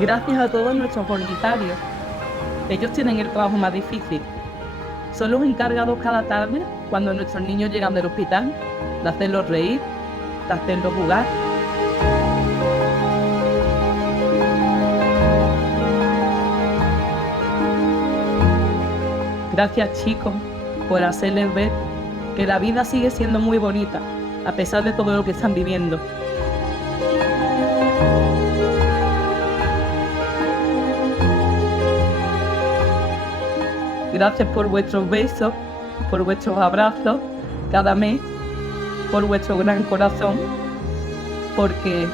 Gracias a todos nuestros voluntarios. Ellos tienen el trabajo más difícil. Son los encargados cada tarde, cuando nuestros niños llegan del hospital, de hacerlos reír, de hacerlos jugar. Gracias, chicos, por hacerles ver que la vida sigue siendo muy bonita, a pesar de todo lo que están viviendo. Gracias por vuestros besos, por vuestros abrazos cada mes, por vuestro gran corazón, porque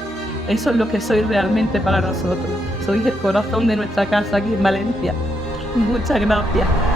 eso es lo que sois realmente para nosotros. Sois el corazón de nuestra casa aquí en Valencia. Muchas gracias.